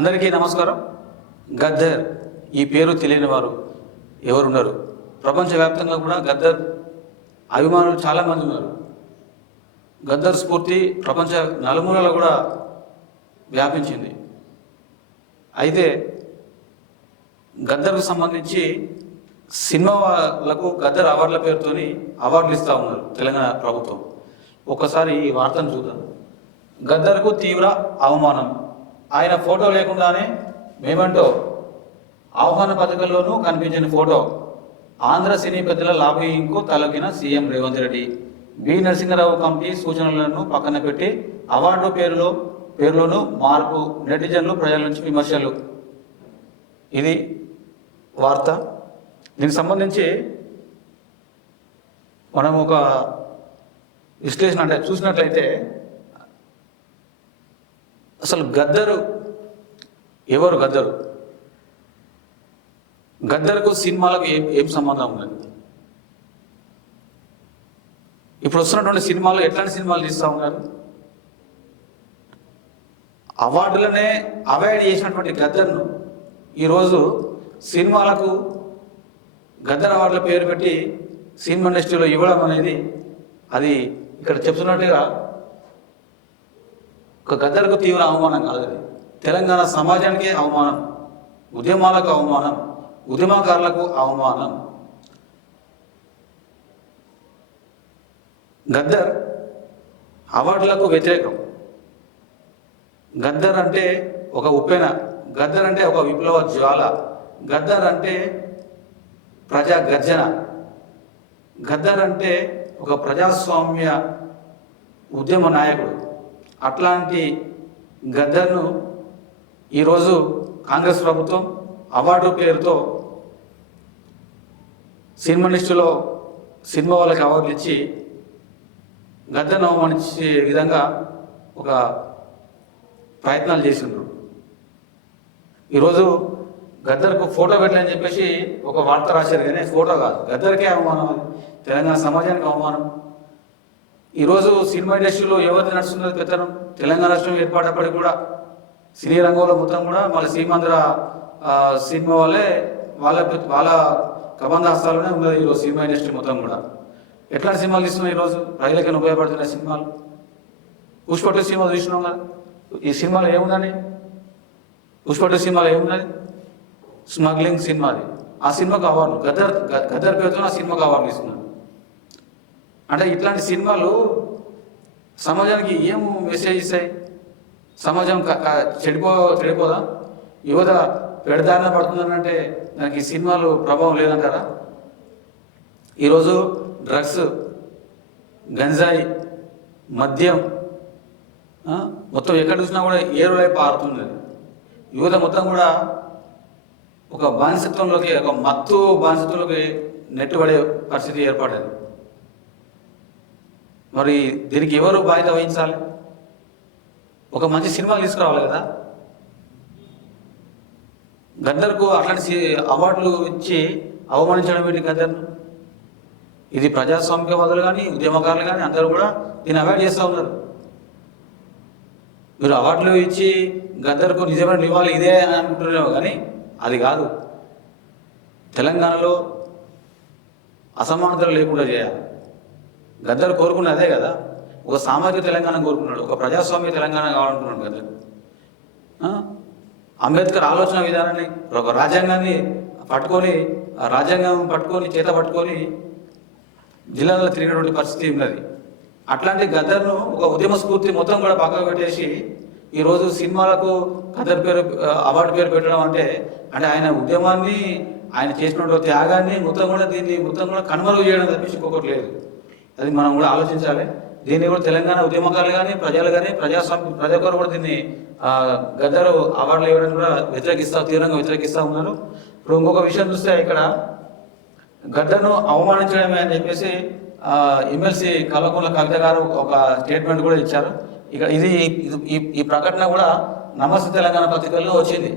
అందరికీ నమస్కారం. గద్దర్ ఈ పేరు తెలియని వారు ఎవరున్నారు? ప్రపంచవ్యాప్తంగా కూడా గద్దర్ అభిమానులు చాలామంది ఉన్నారు. గద్దర్ స్ఫూర్తి ప్రపంచ నలుమూలలో కూడా వ్యాపించింది. అయితే గద్దర్కు సంబంధించి సినిమా వాళ్ళకు గద్దర్ అవార్డుల పేరుతోని అవార్డులు ఇస్తూ ఉన్నారు తెలంగాణ ప్రభుత్వం. ఒకసారి ఈ వార్తను చూద్దాం. గద్దర్కు తీవ్ర అవమానం. ఆయన ఫోటో లేకుండానే మేమంటో ఆహ్వాన పథకంలోనూ కనిపించిన ఫోటో ఆంధ్ర సినీ పెద్దల లాబింగ్కు తలకిన CM Revanth Reddy. B. Narasimharao committee సూచనలను పక్కన పెట్టి అవార్డు పేరులో పేరులోనూ మార్పు నెటిజన్లు ప్రజల నుంచి విమర్శలు. ఇది వార్త. దీనికి సంబంధించి మనం ఒక విశ్లేషణ అంటే చూసినట్లయితే అసలు గద్దరు ఎవరు గద్దరు? గద్దరుకు సినిమాలకు ఏం ఏం సంబంధం ఉన్నది ఇప్పుడు వస్తున్నటువంటి సినిమాలు ఎట్లాంటి సినిమాలు తీస్తూ ఉన్నారు? అవార్డులనే అవాయిడ్ చేసినటువంటి గద్దర్ను ఈరోజు సినిమాలకు గద్దర్ అవార్డుల పేరు పెట్టి సినిమా ఇండస్ట్రీలో ఇవ్వడం అనేది అది ఇక్కడ చెప్తున్నట్టుగా ఒక గద్దర్కు తీవ్ర అవమానం కాదు అది తెలంగాణ సమాజానికి అవమానం ఉద్యమాలకు అవమానం ఉద్యమకారులకు అవమానం. గద్దర్ అవార్డులకు వ్యతిరేకం. గద్దర్ అంటే ఒక ఉప్పెన గద్దర్ అంటే ఒక విప్లవ జ్వాల గద్దర్ అంటే ప్రజా గర్జన గద్దర్ అంటే ఒక ప్రజాస్వామ్య ఉద్యమ నాయకుడు. అట్లాంటి గద్దర్ను ఈరోజు కాంగ్రెస్ ప్రభుత్వం అవార్డు పేరుతో సినిమా లిస్టులో సినిమా వాళ్ళకి అవార్డులు ఇచ్చి గద్దర్ను అవమానించే విధంగా ఒక ప్రయత్నాలు చేసిండ్రు. ఈరోజు గద్దర్కు ఫోటో పెట్టాలని చెప్పేసి ఒక వార్త రాశారు కానీ ఫోటో కాదు. గద్దరికే అవమానం తెలంగాణ సమాజానికి అవమానం. ఈరోజు సినిమా ఇండస్ట్రీలో ఎవరిది నడుస్తున్నది పెత్తనం తెలంగాణ రాష్ట్రం ఏర్పాటప్పటికి కూడా సినీ రంగంలో మొత్తం కూడా మళ్ళీ సీమాంధ్ర సినిమా వాళ్ళే వాళ్ళ వాళ్ళ కబంధ హస్తాలోనే ఉన్నది ఈరోజు సినిమా ఇండస్ట్రీ మొత్తం కూడా. ఎట్లాంటి సినిమాలు తీస్తున్నాయి ఈరోజు ప్రజలకైనా ఉపయోగపడుతున్న సినిమాలు? పుష్ప సినిమా చూసినాం కదా. ఈ సినిమాలో ఏముందండి? పుష్ప సినిమాలో ఏమున్నది స్మగ్లింగ్ సినిమాది. ఆ సినిమాకు అవార్డు గద్దర్ గద్దర్ పేరుతో ఆ సినిమాకు అవార్డు ఇస్తున్నాను అంటే ఇట్లాంటి సినిమాలు సమాజానికి ఏం మెసేజ్ ఇస్తాయి? సమాజం చెడిపో చెడిపోదా? యువత పెడదారిన పడుతుందనంటే దానికి ఈ సినిమాలు ప్రభావం లేదంటారా? ఈరోజు డ్రగ్స్ గంజాయి మద్యం మొత్తం ఎక్కడ చూసినా కూడా ఏరు వైపు ఆరుతుంది. యువత మొత్తం కూడా ఒక బానిసత్వంలోకి ఒక మత్తు బానిసత్వంలోకి నెట్టుబడే పరిస్థితి ఏర్పడింది మరి దీనికి ఎవరు బాధ్యత వహించాలి? ఒక మంచి సినిమాలు తీసుకురావాలి కదా? గద్దర్కు అట్లాంటి అవార్డులు ఇచ్చి అవమానించడం ఏంటి గద్దర్ను ఇది ప్రజాస్వామ్యవాదులు కానీ ఉద్యమకారులు కానీ అందరూ కూడా దీన్ని అవాయిడ్ చేస్తూ ఉన్నారు. మీరు అవార్డులు ఇచ్చి గద్దర్కు నిజమైన నివాళి ఇదే అని అనుకుంటున్నారేమో కానీ అది కాదు. తెలంగాణలో అసమానతలు లేకుండా చేయాలి. గద్దర్ కోరుకున్న అదే కదా. ఒక సామాజిక తెలంగాణ కోరుకున్నాడు ఒక ప్రజాస్వామ్య తెలంగాణ కావాలనుకున్నాడు గద్దర్. అంబేద్కర్ ఆలోచన విధానాన్ని ఒక రాజ్యాంగాన్ని పట్టుకొని ఆ రాజ్యాంగం పట్టుకొని చేత పట్టుకొని జిల్లాలో తిరిగినటువంటి పరిస్థితి ఉన్నది. అట్లాంటి గద్దర్ను ఒక ఉద్యమ స్ఫూర్తి మొత్తం కూడా పక్కకు పెట్టేసి ఈరోజు సినిమాలకు గద్దర్ పేరు అవార్డు పేరు పెట్టడం అంటే అంటే ఆయన ఉద్యమాన్ని ఆయన చేసినటువంటి త్యాగాన్ని మొత్తం కూడా దీన్ని మొత్తం కూడా కనుమరుగు చేయడం తప్పించి ఇంకొకటి లేదు. అది మనం కూడా ఆలోచించాలి. దీన్ని కూడా తెలంగాణ ఉద్యమకారులు కానీ ప్రజలు కానీ ప్రజాస్వామ్య ప్రతి ఒక్కరు కూడా దీన్ని గద్దరు అవార్డులు ఇవ్వడానికి కూడా వ్యతిరేకిస్తా తీవ్రంగా వ్యతిరేకిస్తూ ఉన్నారు. ఇప్పుడు ఇంకొక విషయం చూస్తే ఇక్కడ గద్దర్ను అవమానించడమే అని చెప్పేసి ఎమ్మెల్సీ కల్వకుంట్ల కవిత గారు ఒక స్టేట్మెంట్ కూడా ఇచ్చారు. ఇక ఇది ఈ ఈ ప్రకటన కూడా నమస్తే తెలంగాణ పత్రికల్లో వచ్చింది.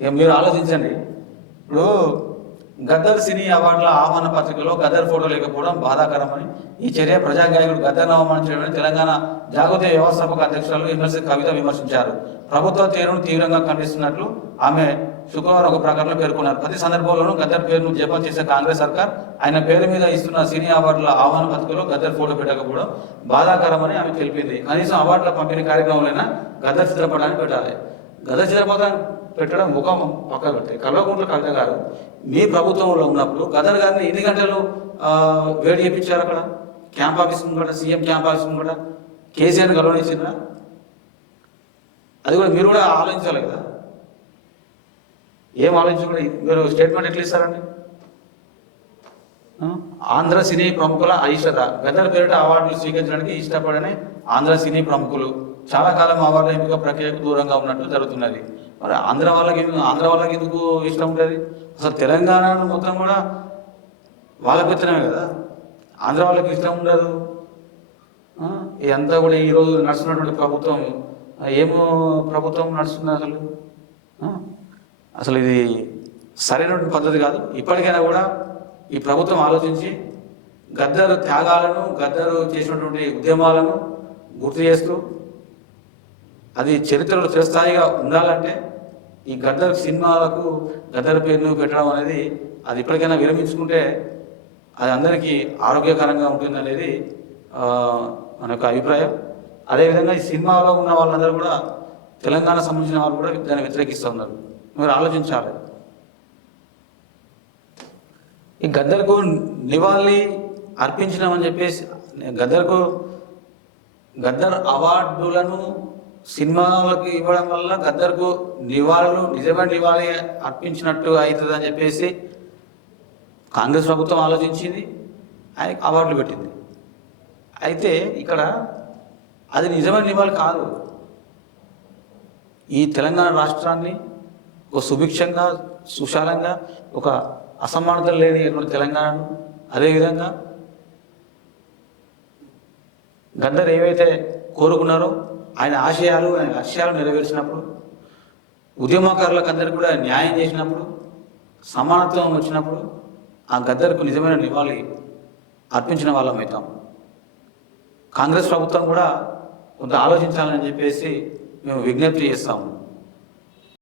ఇక మీరు ఆలోచించండి. ఇప్పుడు గద్దర్ సినీ అవార్డుల ఆహ్వాన పత్రికలో గద్దర్ ఫోటో లేకపోవడం బాధాకరమని ఈ చర్య ప్రజాగాయకుడు గద్దర్ గద్దర్ను అవమానించడమని తెలంగాణ జాగృతి వ్యవస్థాపక అధ్యక్షురాలు ఎమ్మెల్సీ కవిత విమర్శించారు. ప్రభుత్వ తీరును తీవ్రంగా ఖండిస్తున్నట్లు ఆమె శుక్రవారం ఒక ప్రకటనలో పేర్కొన్నారు. ప్రతి సందర్భంలోనూ గద్దర్ పేరును జపం చేసే కాంగ్రెస్ సర్కార్ ఆయన పేరు మీద ఇస్తున్న సినీ అవార్డుల ఆహ్వాన పత్రికలో గద్దర్ ఫోటో పెట్టకపోవడం బాధాకరమని ఆమె తెలిపింది. కనీసం అవార్డుల పంపిణీ కార్యక్రమంలోనైనా గద్దర్ చిత్రపటాన్ని పెట్టాలి. గద్దర్ చిత్రపటాన్ని పెట్టడం ముఖం పక్కన పెడితే. కల్వకుంట్ల కవిత గారు మీ ప్రభుత్వంలో ఉన్నప్పుడు గదర్ గారిని ఎన్ని గంటలు వేడి చేయించారు అక్కడ? క్యాంప్ ఆఫీస్ కూడా సీఎం క్యాంప్ ఆఫీస్ కూడా కేసీఆర్ గౌరవించిందా అది కూడా మీరు కూడా ఆలోచించాలి కదా. ఏం ఆలోచించకుండా మీరు స్టేట్మెంట్ ఎట్లా ఇస్తారండి? ఆంధ్ర సినీ ప్రముఖుల అయిషత గదర్ పేరిట అవార్డులు స్వీకరించడానికి ఇష్టపడని ఆంధ్ర సినీ ప్రముఖులు. చాలా కాలం అవార్డుల ఎంపిక ప్రక్రియకు దూరంగా ఉన్నట్టు జరుగుతున్నది. మరి ఆంధ్ర వాళ్ళకి ఆంధ్ర వాళ్ళకి ఎందుకు ఇష్టం ఉంటుంది అసలు తెలంగాణ మొత్తం కూడా వాళ్ళ పెత్తనమే కదా. ఆంధ్ర వాళ్ళకి ఇష్టం ఉండదు. ఇదంతా కూడా ఈరోజు నడుస్తున్నటువంటి ప్రభుత్వం ఏమో ప్రభుత్వం నడుస్తుంది అసలు. అసలు ఇది సరైనటువంటి పద్ధతి కాదు. ఇప్పటికైనా కూడా ఈ ప్రభుత్వం ఆలోచించి గద్దరు త్యాగాలను గద్దరు చేసినటువంటి ఉద్యమాలను గుర్తు చేస్తూ అది చరిత్రలో చిరస్థాయిగా ఉండాలంటే ఈ గద్దర్ సినిమాలకు గద్దర్ పేరును పెట్టడం అనేది అది ఎప్పటికైనా విరమించుకుంటే అది అందరికీ ఆరోగ్యకరంగా ఉంటుందనేది మన యొక్క అభిప్రాయం. అదేవిధంగా ఈ సినిమాలో ఉన్న వాళ్ళందరూ కూడా తెలంగాణ సంబంధించిన వాళ్ళు కూడా దాన్ని వ్యతిరేకిస్తున్నారు మీరు ఆలోచించాలి. ఈ గద్దర్కు నివాళి అర్పించినామని చెప్పేసి గద్దర్కు గద్దర్ అవార్డులను సినిమాలకు ఇవ్వడం వల్ల గద్దర్కు నివాళులు నిజమైన నివాళి అర్పించినట్టు అవుతుంది అని చెప్పేసి కాంగ్రెస్ ప్రభుత్వం ఆలోచించింది. ఆయనకు అవార్డులు పెట్టింది. అయితే ఇక్కడ అది నిజమైన నివాళి కాదు. ఈ తెలంగాణ రాష్ట్రాన్ని ఒక సుభిక్షంగా సుశాలంగా ఒక అసమానత లేని తెలంగాణను అదేవిధంగా గద్దర్ ఏవైతే కోరుకున్నారో ఆయన ఆశయాలు ఆయన లక్ష్యాలు నెరవేర్చినప్పుడు ఉద్యమకారులకు అందరికీ కూడా న్యాయం చేసినప్పుడు సమానత్వం వచ్చినప్పుడు ఆ గద్దర్కు నిజమైన నివాళి అర్పించిన వాళ్ళం అవుతాం. కాంగ్రెస్ ప్రభుత్వం కూడా కొంత ఆలోచించాలని చెప్పేసి మేము విజ్ఞప్తి చేస్తాము.